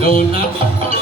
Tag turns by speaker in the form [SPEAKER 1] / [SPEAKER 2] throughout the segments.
[SPEAKER 1] โดนัท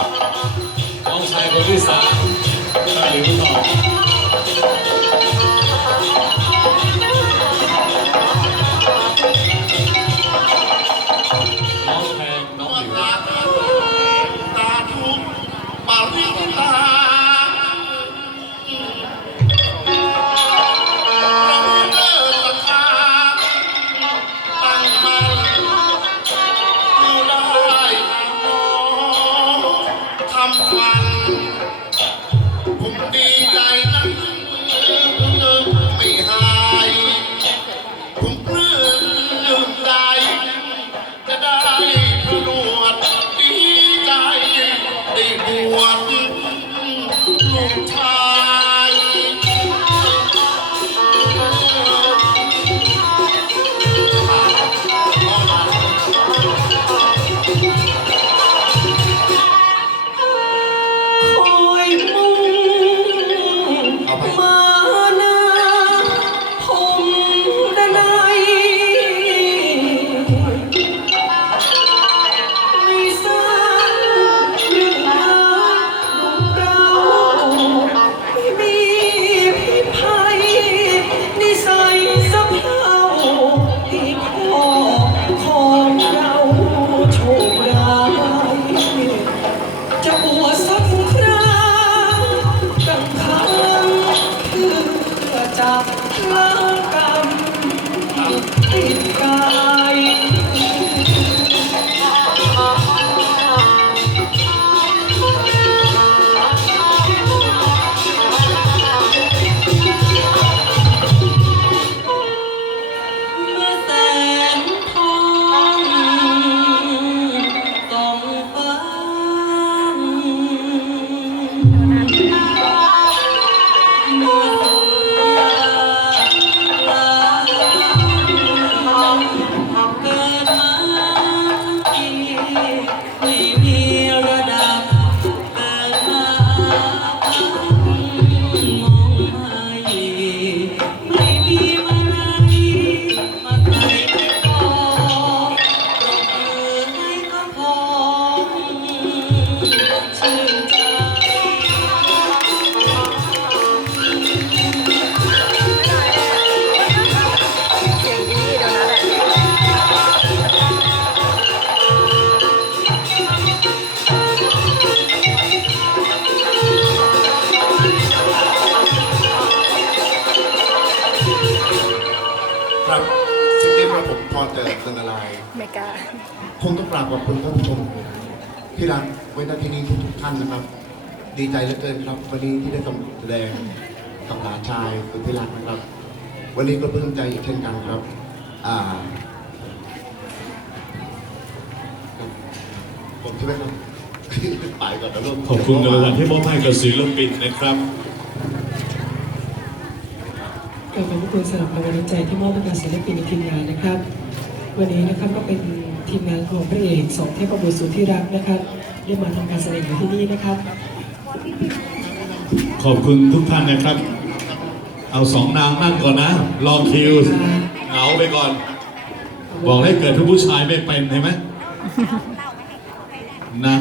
[SPEAKER 1] พื่อ
[SPEAKER 2] จะล้า
[SPEAKER 3] กรรมติดกา
[SPEAKER 2] ครับสิ่งที่ว่าผมพอจะเสนอลาย
[SPEAKER 4] ไม่กล้า
[SPEAKER 2] คงต้องกราบขอบคุณท่านผู้ชมที่รักไว้ณที่นี้ทุกๆท่านนะครับ ดีใจเหลือเกินครับ วันนี้ที่ได้แสดงกับหลานชายสุดที่รักนะครับ วันนี้ก็ปลื้มใจอีกเช่นกันครับอ่าผมใช่ไหมครับไปก่อนนะลูก
[SPEAKER 1] ขอบคุณในรางวัลที่มอบให้กับศิลปินนะครับ
[SPEAKER 3] ขอบคุณสำหรับรางวัลน้ใจที่มอบให้กับศิลปินในทีมงานนะครับ วันนี้นะครับก็เป็นทีมงานของพระเอกสองเทพบุตรสุดที่รักนะครับได้มาทำการแสดงอยู่ที่นี่นะครับ
[SPEAKER 1] ขอบคุณทุกท่านนะครับ เอาสองนางนั่งก่อนนะ รอคิวเหงาไปก่อน บอกให้เกิดทุกผู้ชายไม่เป็นใช่ไหมนะ